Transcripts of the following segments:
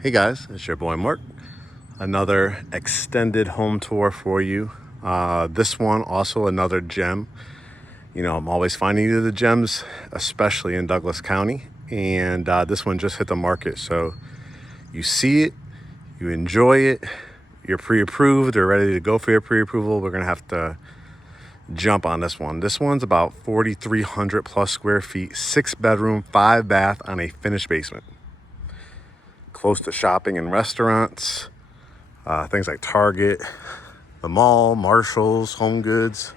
Hey guys, it's your boy Mark. Another extended home tour for you. This one also another gem. You know, I'm always finding you the gems, especially in Douglas County. And this one just hit the market. So you see it, you enjoy it, you're pre-approved or ready to go for your pre-approval. We're going to have to jump on this one. This one's about 4,300 plus square feet, 6-bedroom, 5-bath on a finished basement. Close to shopping and restaurants, things like Target, the mall, Marshalls, Home Goods,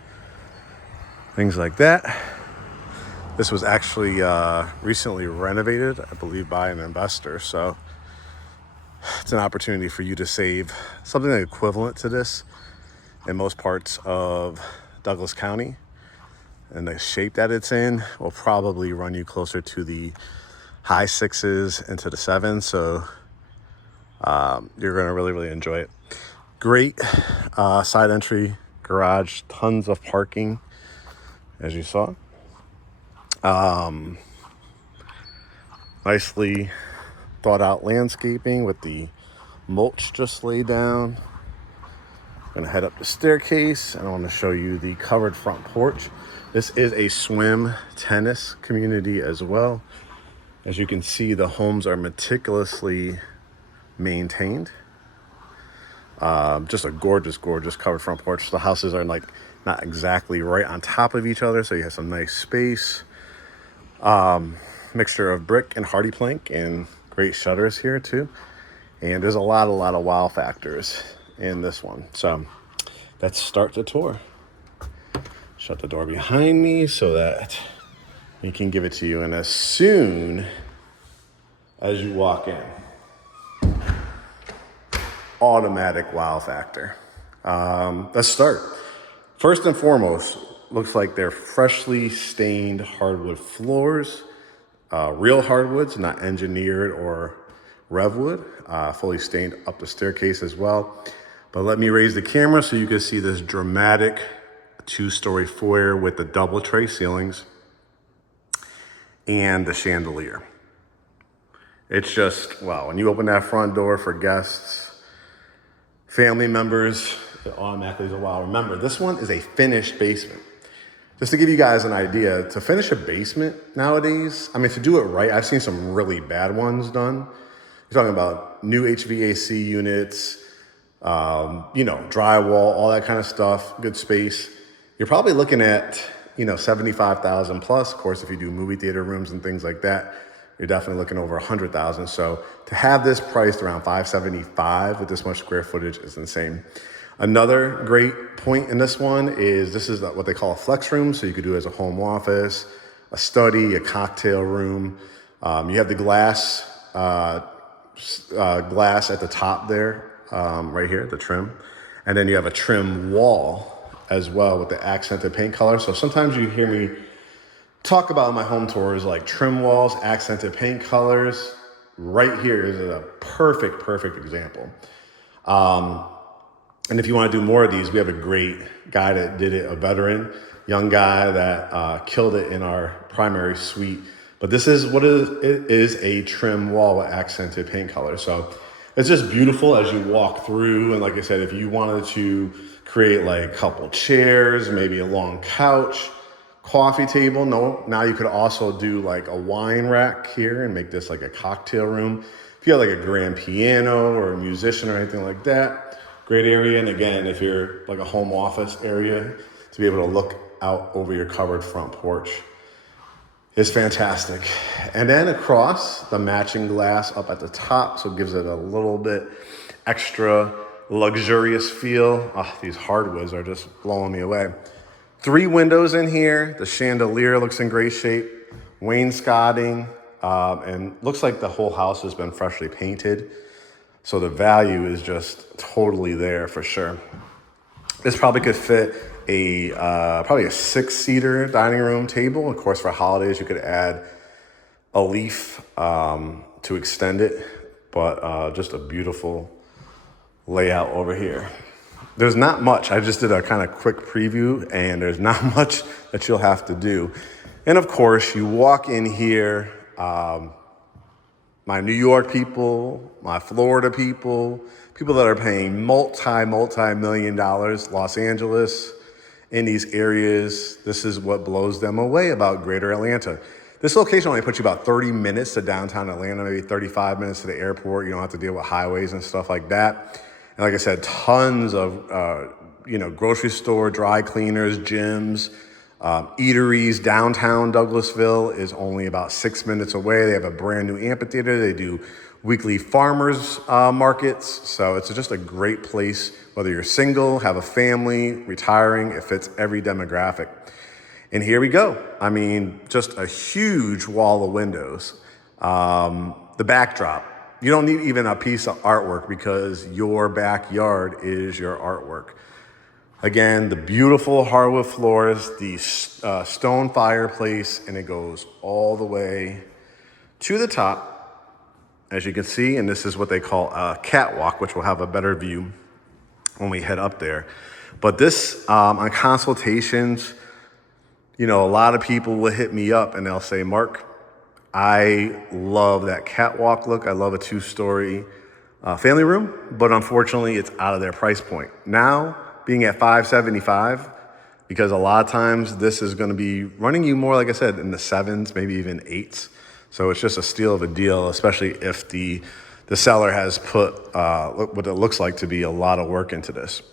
things like that. This was actually recently renovated, I believe, by an investor. So it's an opportunity for you to save something equivalent to this in most parts of Douglas County. And the shape that it's in will probably run you closer to the high 6s into the 7s. So you're going to really enjoy it. Great side entry garage, tons of parking, as you saw. Nicely thought out landscaping with the mulch just laid down. I'm going to head up the staircase and I want to show you the covered front porch. This is a swim tennis community as well. As you can see, the homes are meticulously maintained. Just a gorgeous covered front porch. The houses are like not exactly right on top of each other, so you have some nice space. Mixture of brick and hardy plank and great shutters here too. And there's a lot of wow factors in this one. So let's start the tour. Shut the door behind me so that we can give it to you. And as soon as you walk in, automatic wow factor. Let's start. First and foremost, looks like they're freshly stained hardwood floors. Real hardwoods, not engineered or revwood. Fully stained up the staircase as well. But let me raise the camera so you can see this dramatic 2-story foyer with the double tray ceilings and the chandelier. It's just, wow, when you open that front door for guests, family members, it automatically is a wow. Remember, this one is a finished basement. Just to give you guys an idea, to finish a basement nowadays, I mean, to do it right, I've seen some really bad ones done. You're talking about new HVAC units, drywall, all that kind of stuff, good space. You're probably looking at, $75,000 plus. Of course, if you do movie theater rooms and things like that, you're definitely looking over $100,000. So to have this priced around $575 with this much square footage is insane. Another great point in this one is this is what they call a flex room. So you could do it as a home office, a study, a cocktail room. You have the glass at the top there, right here, the trim. And then you have a trim wall as well with the accented paint color. So sometimes you hear me talk about my home tours like trim walls, accented paint colors. Right here is a perfect example. And if you want to do more of these, we have a great guy that did it, a veteran, young guy that killed it in our primary suite. But this is what it is, a trim wall with accented paint color. So it's just beautiful as you walk through. And like I said, if you wanted to create like a couple chairs, maybe a long couch, coffee table, now you could also do like a wine rack here and make this like a cocktail room. If you have like a grand piano or a musician or anything like that, great area. And again, if you're like a home office area, to be able to look out over your covered front porch is fantastic. And then across, the matching glass up at the top, so it gives it a little bit extra luxurious feel. Oh, these hardwoods are just blowing me away. 3 windows in here. The chandelier looks in great shape. Wainscoting, and looks like the whole house has been freshly painted. So the value is just totally there for sure. This probably could fit probably a 6-seater dining room table. Of course, for holidays, you could add a leaf to extend it, but just a beautiful layout over here. There's not much. I just did a kind of quick preview, and there's not much that you'll have to do. And of course, you walk in here. My my New York people, my Florida people, people that are paying multi-million dollars, Los Angeles, in these areas, this is what blows them away about greater Atlanta. This location only puts you about 30 minutes to downtown Atlanta, maybe 35 minutes to the airport. You don't have to deal with highways and stuff like that. And like I said, tons of, grocery store, dry cleaners, gyms, eateries. Downtown Douglasville is only about 6 minutes away. They have a brand new amphitheater. They do weekly farmers markets. So it's just a great place, whether you're single, have a family, retiring, it fits every demographic. And here we go. I mean, just a huge wall of windows. The backdrop. You don't need even a piece of artwork because your backyard is your artwork. Again, the beautiful hardwood floors, the stone fireplace, and it goes all the way to the top, as you can see. And this is what they call a catwalk, which will have a better view when we head up there. But this, on consultations, a lot of people will hit me up and they'll say, Mark, I love that catwalk look. I love a 2-story family room, but unfortunately it's out of their price point. Now, being at $575, because a lot of times this is gonna be running you more, like I said, in the 7s, maybe even 8s. So it's just a steal of a deal, especially if the seller has put what it looks like to be a lot of work into this.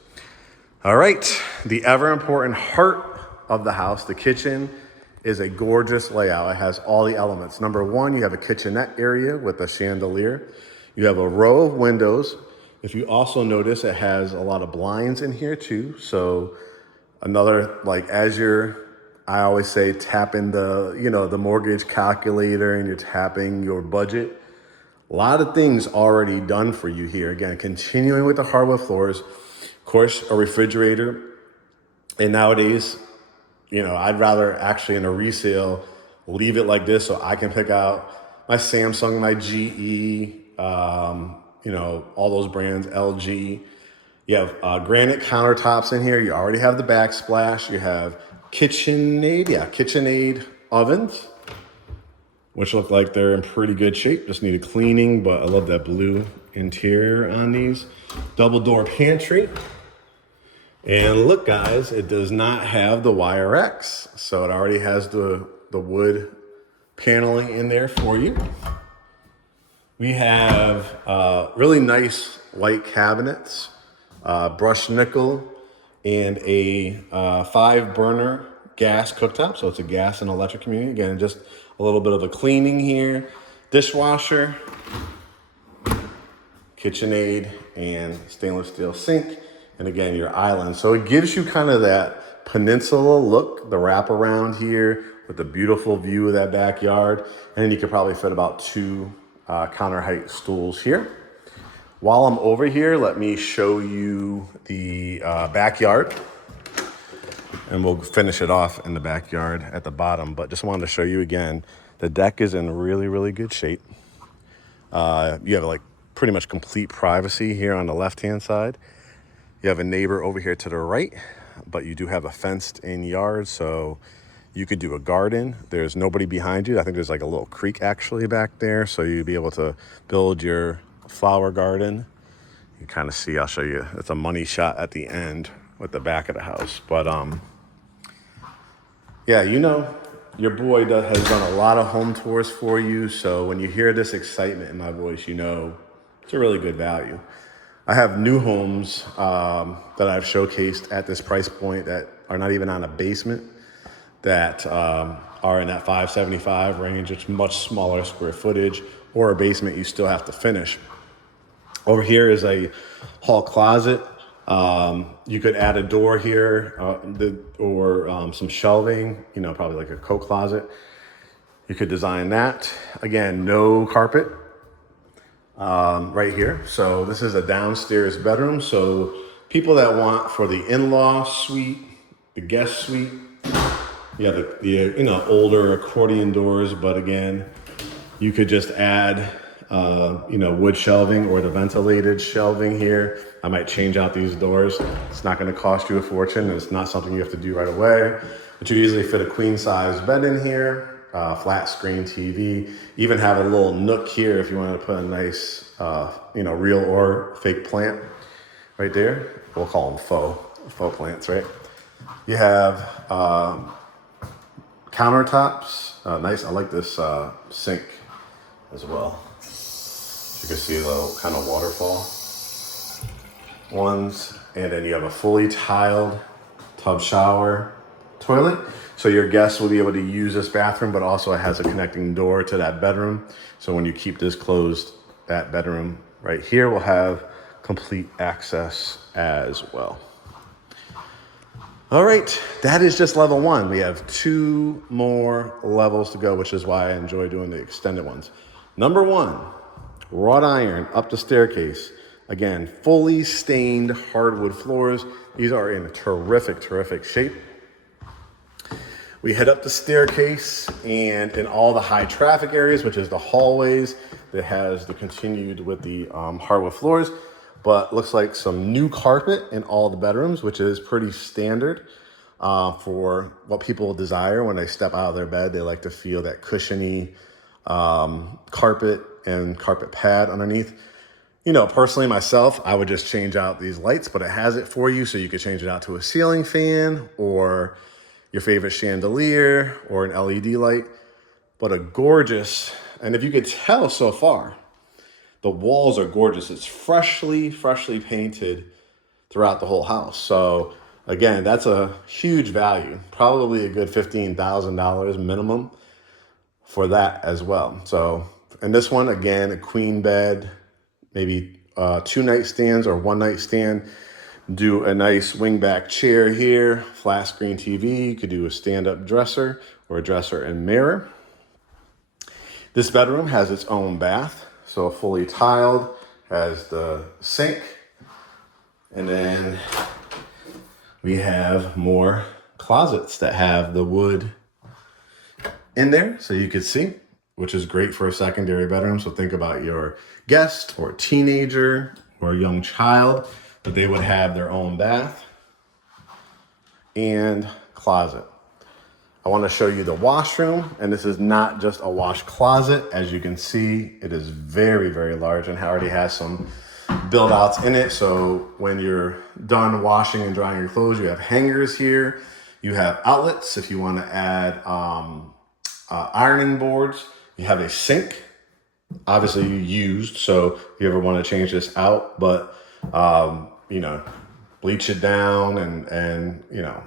All right, the ever important heart of the house, the kitchen, is a gorgeous layout. It has all the elements. Number one, you have a kitchenette area with a chandelier. You have a row of windows. If you also notice, it has a lot of blinds in here too. So another, I always say, tapping the mortgage calculator and you're tapping your budget. A lot of things already done for you here. Again, continuing with the hardwood floors, of course, a refrigerator. And nowadays, I'd rather actually in a resale leave it like this so I can pick out my Samsung, my GE, all those brands, LG. You have granite countertops in here. You already have the backsplash. You have KitchenAid ovens, which look like they're in pretty good shape. Just need a cleaning, but I love that blue interior on these. Double door pantry. And look, guys, it does not have the wire X. So it already has the wood paneling in there for you. We have really nice white cabinets, brushed nickel, and a 5-burner gas cooktop. So it's a gas and electric community. Again, just a little bit of a cleaning here. Dishwasher, KitchenAid, and stainless steel sink. And again, your island. So it gives you kind of that peninsula look, the wraparound here with the beautiful view of that backyard. And then you could probably fit about 2 counter height stools here. While I'm over here, let me show you the backyard. And we'll finish it off in the backyard at the bottom. But just wanted to show you again, the deck is in really, really good shape. You have pretty much complete privacy here on the left-hand side. You have a neighbor over here to the right, but you do have a fenced in yard, so you could do a garden. There's nobody behind you. I think there's like a little creek actually back there, so you'd be able to build your flower garden. You kind of see, I'll show you, it's a money shot at the end with the back of the house. But yeah, your boy has done a lot of home tours for you, so when you hear this excitement in my voice, it's a really good value. I have new homes that I've showcased at this price point that are not even on a basement, that are in that $575 range. It's much smaller square footage, or a basement you still have to finish. Over here is a hall closet. You could add a door here or some shelving, probably like a coat closet. You could design that. Again, no carpet. Right here. So this is a downstairs bedroom. So people that want for the in-law suite, the guest suite, you have the older accordion doors, but again, you could just add wood shelving or the ventilated shelving here. I might change out these doors. It's not going to cost you a fortune. It's not something you have to do right away, but you easily fit a queen size bed in here. flat screen TV. Even have a little nook here if you wanted to put a nice, real or fake plant right there. We'll call them faux plants, right? You have countertops. Nice. I like this sink as well. You can see a little kind of waterfall ones. And then you have a fully tiled tub shower toilet. So your guests will be able to use this bathroom, but also it has a connecting door to that bedroom. So when you keep this closed, that bedroom right here will have complete access as well. All right, that is just level 1. We have 2 more levels to go, which is why I enjoy doing the extended ones. Number 1, wrought iron up the staircase. Again, fully stained hardwood floors. These are in terrific shape. We head up the staircase, and in all the high traffic areas, which is the hallways, that has the continued with the hardwood floors, but looks like some new carpet in all the bedrooms, which is pretty standard for what people desire when they step out of their bed. They like to feel that cushiony carpet and carpet pad underneath. You know, personally myself, I would just change out these lights, but it has it for you, so you could change it out to a ceiling fan or your favorite chandelier or an LED light. But a gorgeous, and if you could tell so far, the walls are gorgeous. It's freshly painted throughout the whole house. So again, that's a huge value, probably a good $15,000 minimum for that as well. So, and this one, again, a queen bed, maybe 2 nightstands or 1 nightstand. Do a nice wingback chair here, flat screen TV. You could do a stand-up dresser or a dresser and mirror. This bedroom has its own bath, so fully tiled, has the sink. And then we have more closets that have the wood in there, so you could see, which is great for a secondary bedroom. So think about your guest or teenager or young child, that they would have their own bath and closet. I want to show you the washroom, and this is not just a wash closet. As you can see, it is very large and already has some build outs in it. So when you're done washing and drying your clothes, you have hangers here. You have outlets if you want to add ironing boards. You have a sink, obviously you used, so if you ever want to change this out, but bleach it down and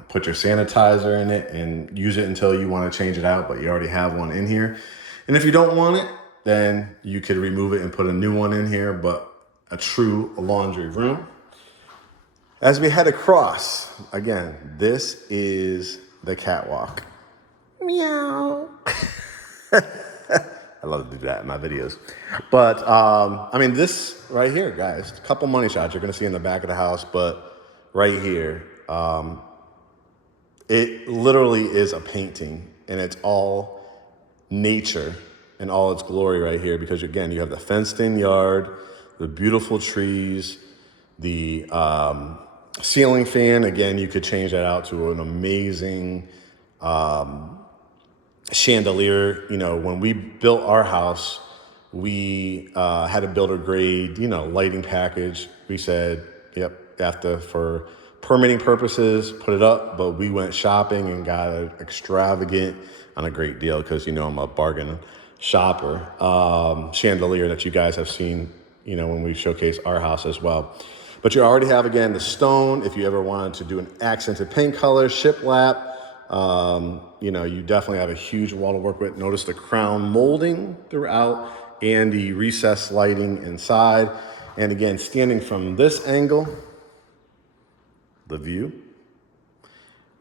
put your sanitizer in it and use it until you want to change it out, but you already have one in here. And if you don't want it, then you could remove it and put a new one in here, but a true laundry room. As we head across, again, this is the catwalk. Meow. I love to do that in my videos. But, this right here, guys, a couple money shots you're going to see in the back of the house, but right here, it literally is a painting, and it's all nature in all its glory right here, because, again, you have the fenced-in yard, the beautiful trees, the ceiling fan. Again, you could change that out to an amazing chandelier. When we built our house, we had a builder grade, lighting package. We said, yep, for permitting purposes, put it up, but we went shopping and got an extravagant, on a great deal, because I'm a bargain shopper, chandelier that you guys have seen, when we showcase our house as well. But you already have, again, the stone. If you ever wanted to do an accented paint color, shiplap, you definitely have a huge wall to work with. Notice the crown molding throughout and the recessed lighting inside. And again, standing from this angle, the view,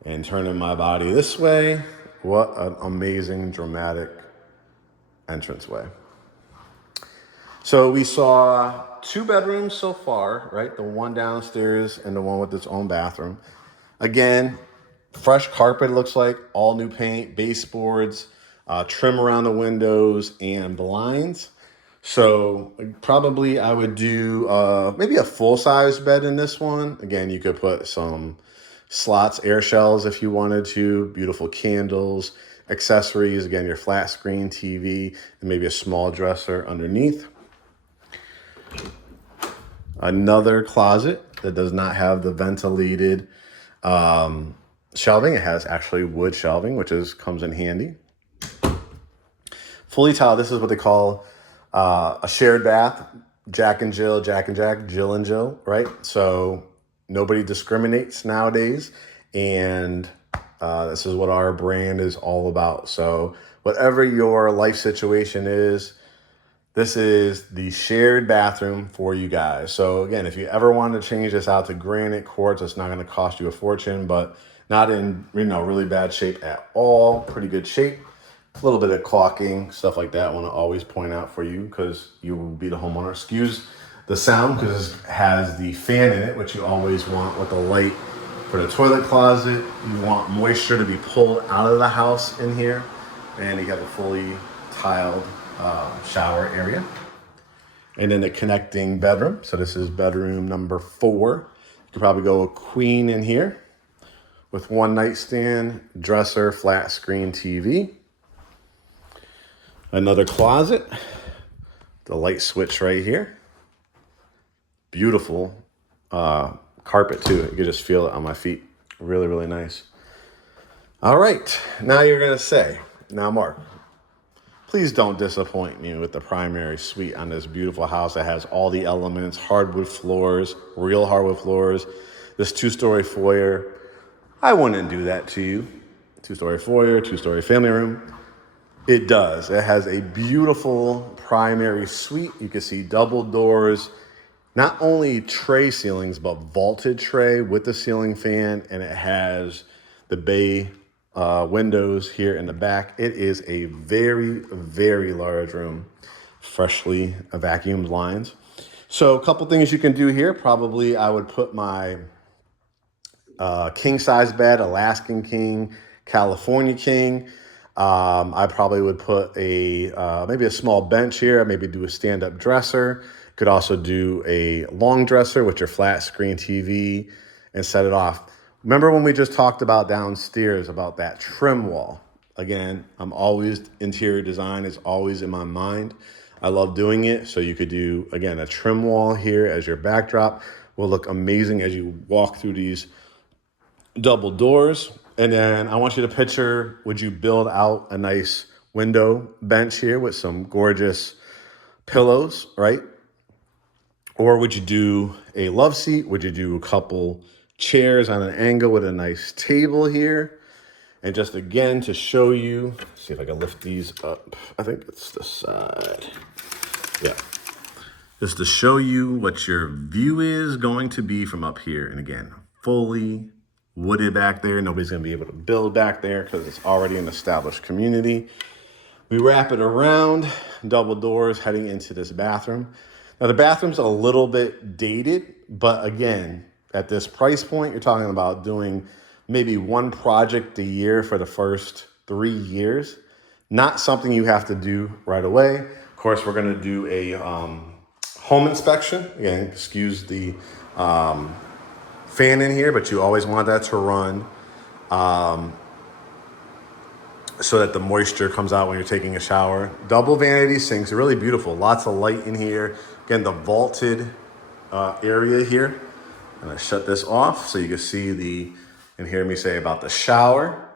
and turning my body this way, what an amazing, dramatic entranceway. So we saw 2 bedrooms so far, right? The one downstairs and the one with its own bathroom. Again, fresh carpet, looks like, all new paint, baseboards, trim around the windows, and blinds. So probably I would do maybe a full-size bed in this one. Again, you could put some slots, air shells if you wanted to, beautiful candles. accessories. Again, your flat screen TV and maybe a small dresser underneath. Another closet that does not have the ventilated shelving. It has actually wood shelving, which comes in handy. Fully tiled. This is what they call a shared bath. Jack and Jill, Jack and Jack, Jill and Jill, right? So nobody discriminates nowadays. And this is what our brand is all about. So whatever your life situation is, this is the shared bathroom for you guys. So again, if you ever want to change this out to granite quartz, it's not going to cost you a fortune, but not in really bad shape at all. Pretty good shape. A little bit of caulking, stuff like that. I want to always point out for you because you will be the homeowner. Excuse the sound because it has the fan in it, which you always want with the light for the toilet closet. You want moisture to be pulled out of the house in here. And you have a fully tiled shower area. And then the connecting bedroom. So this is bedroom number 4. You could probably go a queen in here with one nightstand, dresser, flat screen TV. Another closet, the light switch right here. Beautiful carpet too. You can just feel it on my feet. Really, really nice. All right, now you're gonna say, now Mark, please don't disappoint me with the primary suite on this beautiful house that has all the elements, hardwood floors, real hardwood floors, this 2-story foyer. I wouldn't do that to you. 2-story foyer, 2-story family room. It does. It has a beautiful primary suite. You can see double doors, not only tray ceilings, but vaulted tray with the ceiling fan, and it has the bay windows here in the back. It is a very, very large room, freshly vacuumed lines. So a couple things you can do here. Probably I would put my king size bed, Alaskan king, California king. I probably would put maybe a small bench here, maybe do a stand-up dresser. Could also do a long dresser with your flat screen TV and set it off. Remember when we just talked about downstairs about that trim wall? Again, interior design is always in my mind. I love doing it. So you could do, again, a trim wall here as your backdrop. Will look amazing as you walk through these double doors. And then I want you to picture, would you build out a nice window bench here with some gorgeous pillows, right? Or would you do a love seat? Would you do a couple chairs on an angle with a nice table here? And just again, to show you, see if I can lift these up. I think it's the side. Yeah. Just to show you what your view is going to be from up here. And again, fully wooded back there. Nobody's going to be able to build back there because it's already an established community. We wrap it around, double doors heading into this bathroom. Now the bathroom's a little bit dated, but again, at this price point, you're talking about doing maybe one project a year for the first 3 years. Not something you have to do right away. Of course, we're going to do a home inspection. Again, excuse the fan in here, but you always want that to run so that the moisture comes out when you're taking a shower. Double vanity sinks, really beautiful. Lots of light in here. Again, the vaulted area here. I'm gonna shut this off so you can see and hear me say about the shower.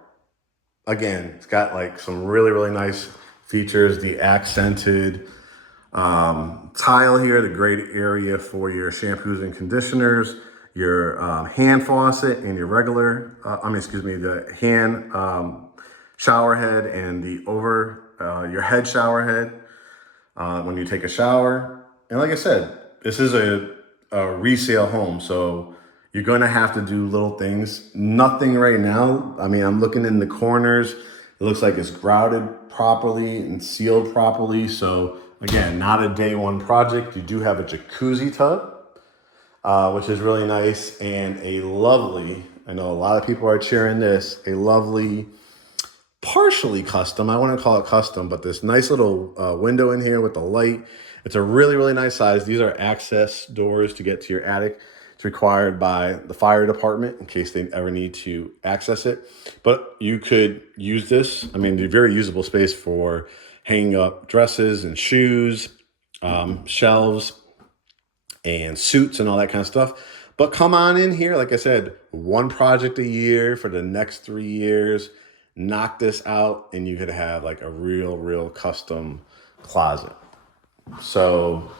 Again, it's got like some really, really nice features. The accented tile here, the great area for your shampoos and conditioners, your hand faucet and your regular, the hand shower head and your head shower head when you take a shower. And like I said, this is a resale home, so you're gonna have to do little things. Nothing right now. I mean, I'm looking in the corners. It looks like it's grouted properly and sealed properly. So again, not a day one project. You do have a jacuzzi tub, which is really nice, and a lovely, I know a lot of people are cheering this, a lovely, partially custom, I wouldn't call it custom, but this nice little window in here with the light. It's a really, really nice size. These are access doors to get to your attic. It's required by the fire department in case they ever need to access it. But you could use this. I mean, it's a very usable space for hanging up dresses and shoes, shelves, and suits and all that kind of stuff. But come on in here. Like I said, one project a year for the next 3 years. Knock this out and you could have like a real custom closet. So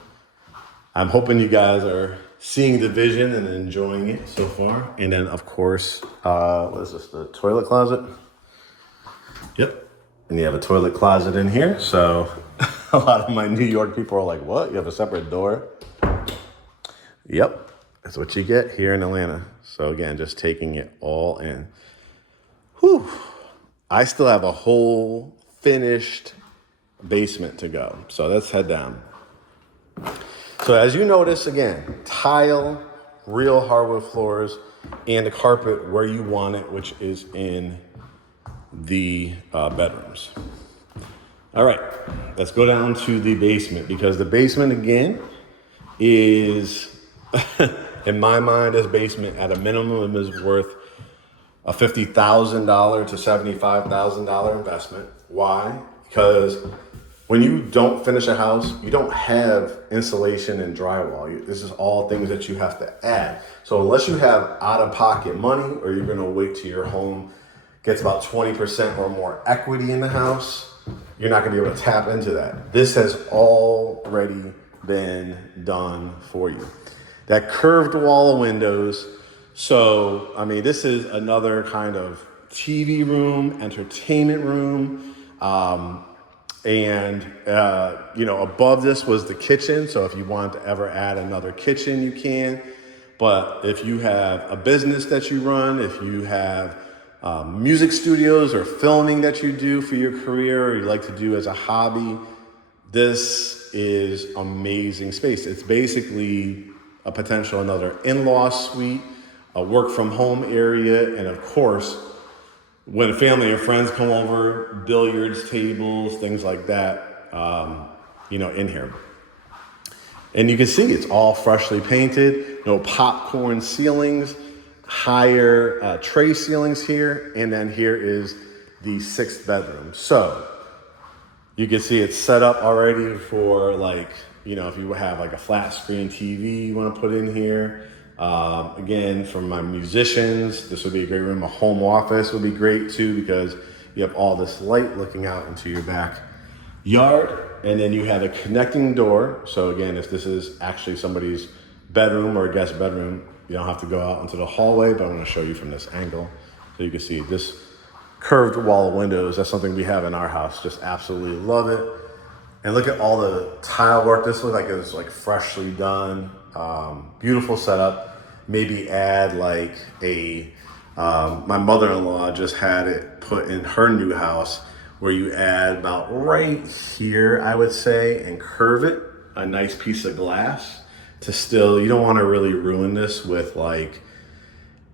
I'm hoping you guys are seeing the vision and enjoying it so far. And then of course, what is this, the toilet closet? Yep. And you have a toilet closet in here. So a lot of my New York people are like, what? You have a separate door? Yep. That's what you get here in Atlanta. So again, just taking it all in. Whew. I still have a whole finished basement to go. So let's head down. So as you notice, again, tile, real hardwood floors, and the carpet where you want it, which is in the bedrooms. All right, let's go down to the basement, because the basement, again, is, in my mind, this basement at a minimum is worth a $50,000 to $75,000 investment. Why? Because when you don't finish a house, you don't have insulation and drywall. This is all things that you have to add. So unless you have out-of-pocket money, or you're gonna wait till your home gets about 20% or more equity in the house, you're not gonna be able to tap into that. This has already been done for you. That curved wall of windows. So, I mean, this is another kind of TV room, entertainment room. Above this was the kitchen. So if you want to ever add another kitchen, you can. But if you have a business that you run, if you have music studios or filming that you do for your career, or you like to do as a hobby, this is amazing space. It's basically a potential another in-law suite, a work from home area, and of course, when family and friends come over, billiards tables, things like that, in here. And you can see it's all freshly painted, no popcorn ceilings, higher tray ceilings here, and then here is the 6th bedroom. So you can see it's set up already for if you have like a flat screen TV you want to put in here. Again, for my musicians, this would be a great room. A home office would be great too, because you have all this light looking out into your backyard. And then you have a connecting door. So again, if this is actually somebody's bedroom or a guest bedroom, you don't have to go out into the hallway, but I'm going to show you from this angle. So you can see this curved wall of windows. That's something we have in our house. Just absolutely love it. And look at all the tile work. This looks like it was like freshly done. Beautiful setup. Maybe add like my mother-in-law just had it put in her new house, where you add about right here, I would say, and curve it, a nice piece of glass to still, you don't want to really ruin this with like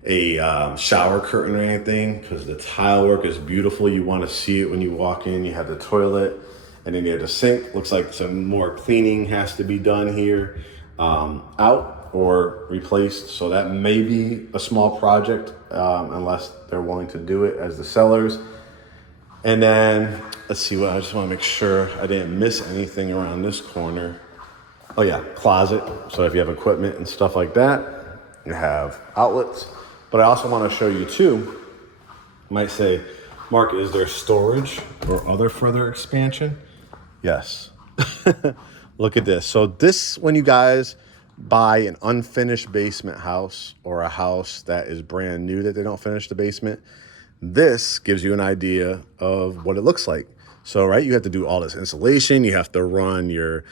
a shower curtain or anything, because the tile work is beautiful. You want to see it when you walk in. You have the toilet, and then you have the sink. Looks like some more cleaning has to be done here, out or replaced. So that may be a small project, unless they're willing to do it as the sellers. And then let's see what, I just want to make sure I didn't miss anything around this corner. Oh yeah, closet. So if you have equipment and stuff like that, you have outlets. But I also want to show you too, you might say, Mark, is there storage or other further expansion? Yes. Look at this. So this, when you guys buy an unfinished basement house, or a house that is brand new that they don't finish the basement, this gives you an idea of what it looks like. So, right, you have to do all this insulation. You have to run your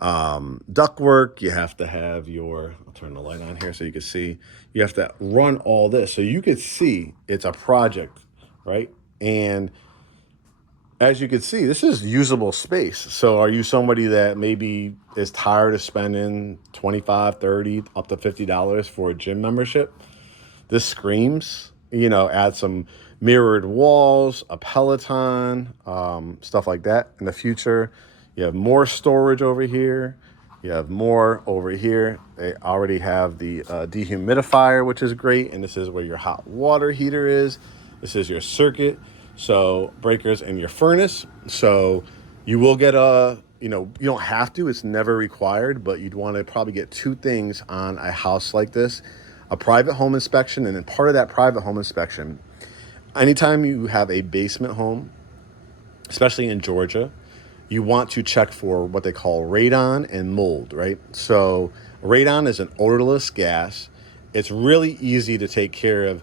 duct work. You have to have your, I'll turn the light on here so you can see. You have to run all this. So you can see it's a project, right? And as you can see, this is usable space. So are you somebody that maybe is tired of spending $25, $30, up to $50 for a gym membership? This screams, add some mirrored walls, a Peloton, stuff like that in the future. You have more storage over here. You have more over here. They already have the dehumidifier, which is great. And this is where your hot water heater is. This is your circuit, so breakers and your furnace. So you will get you don't have to, it's never required, but you'd want to probably get two things on a house like this: a private home inspection. And then part of that private home inspection, anytime you have a basement home, especially in Georgia, you want to check for what they call radon and mold, right? So radon is an odorless gas. It's really easy to take care of.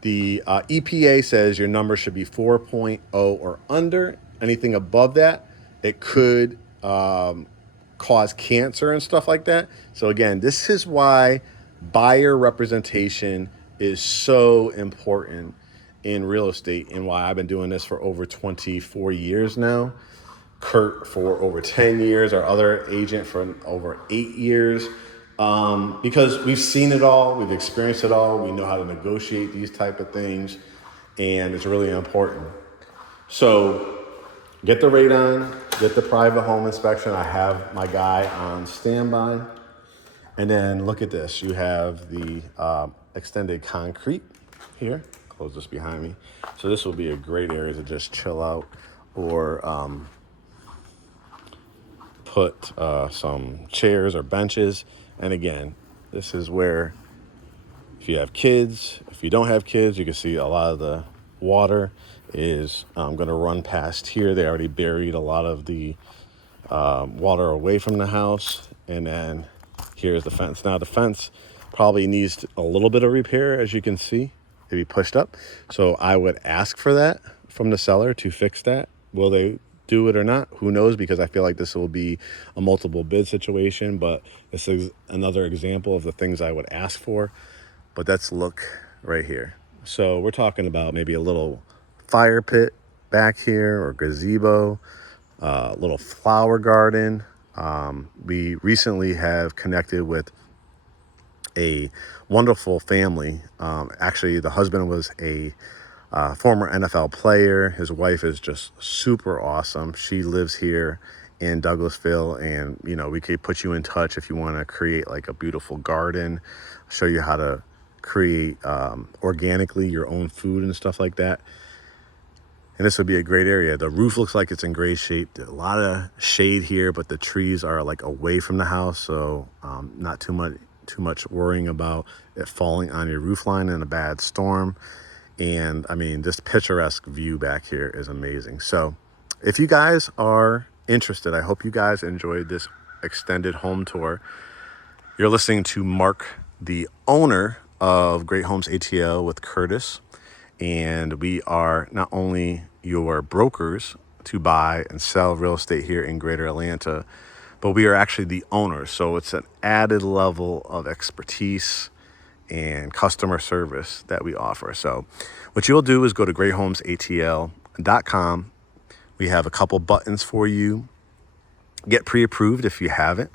The EPA says your number should be 4.0 or under. Anything above that, it could cause cancer and stuff like that. So again, this is why buyer representation is so important in real estate, and why I've been doing this for over 24 years now. Kurt for over 10 years, our other agent for over 8 years, because we've seen it all, we've experienced it all, we know how to negotiate these type of things, and it's really important. So get the radon, get the private home inspection. I have my guy on standby. And then look at this, you have the extended concrete here. Close this behind me. So this will be a great area to just chill out, or put some chairs or benches. And again, this is where, if you have kids, if you don't have kids, you can see a lot of the water is going to run past here. They already buried a lot of the water away from the house. And then here's the fence. Now the fence probably needs a little bit of repair, as you can see, maybe pushed up. So I would ask for that from the seller to fix that. Will they do it or not? Who knows, because I feel like this will be a multiple bid situation, but this is another example of the things I would ask for. But let's look right here. So we're talking about maybe a little fire pit back here, or gazebo, little flower garden. We recently have connected with a wonderful family. Actually, the husband was a former NFL player. His wife is just super awesome. She lives here in Douglasville, and we could put you in touch if you want to create like a beautiful garden, show you how to create organically your own food and stuff like that. And this would be a great area. The roof looks like it's in great shape. A lot of shade here, but the trees are like away from the house, so not too much worrying about it falling on your roof line in a bad storm. And I mean, this picturesque view back here is amazing. So if you guys are interested, I hope you guys enjoyed this extended home tour. You're listening to Mark, the owner of Great Homes ATL with Curtis. And we are not only your brokers to buy and sell real estate here in Greater Atlanta, but we are actually the owners. So it's an added level of expertise and customer service that we offer. So what you'll do is go to GreatHomesATL.com. We have a couple buttons for you. Get pre-approved if you haven't.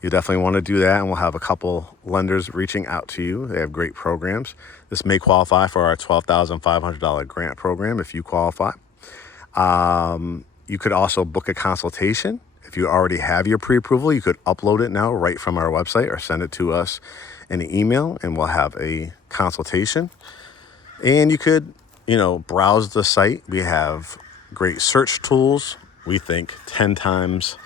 You definitely want to do that, and we'll have a couple lenders reaching out to you. They have great programs. This may qualify for our $12,500 grant program if you qualify. You could also book a consultation. If you already have your pre-approval, you could upload it now right from our website, or send it to us in an email, and we'll have a consultation. And you could, browse the site. We have great search tools. We think 10 times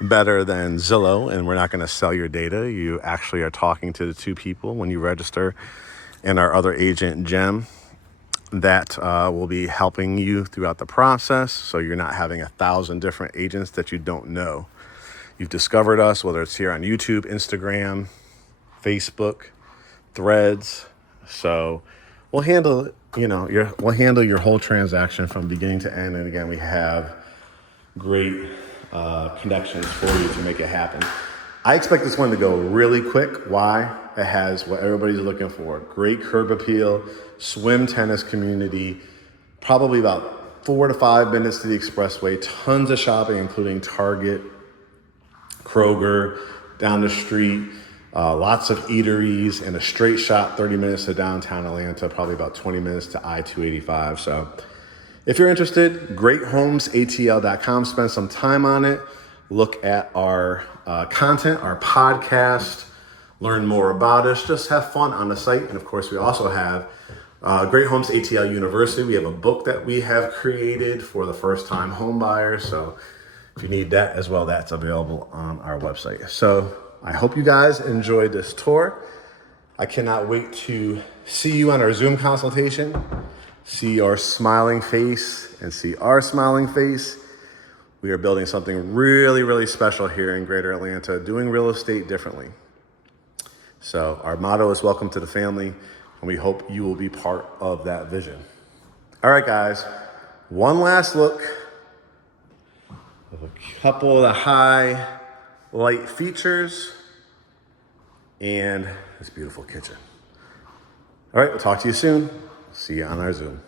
better than Zillow, and we're not going to sell your data. You actually are talking to the two people when you register, and our other agent, Jem, that will be helping you throughout the process. So you're not having 1,000 different agents that you don't know. You've discovered us, whether it's here on YouTube, Instagram, Facebook, Threads. So we'll handle it. We'll handle your whole transaction from beginning to end. And again, we have great connections for you to make it happen. I expect this one to go really quick. Why? It has what everybody's looking for. Great curb appeal, swim tennis community, probably about 4 to 5 minutes to the expressway, tons of shopping, including Target, Kroger, down the street, lots of eateries, and a straight shot 30 minutes to downtown Atlanta, probably about 20 minutes to I-285. So if you're interested, GreatHomesATL.com. Spend some time on it. look at our content, our podcast, learn more about us, just have fun on the site. And of course, we also have GreatHomesATL University. We have a book that we have created for the first time home buyers. So if you need that as well, that's available on our website. So I hope you guys enjoyed this tour. I cannot wait to see you on our Zoom consultation, see your smiling face and see our smiling face. We are building something really, really special here in Greater Atlanta, doing real estate differently. So our motto is welcome to the family, and we hope you will be part of that vision. All right, guys, one last look of a couple of the highlight features and this beautiful kitchen. All right, we'll talk to you soon. See you on our Zoom.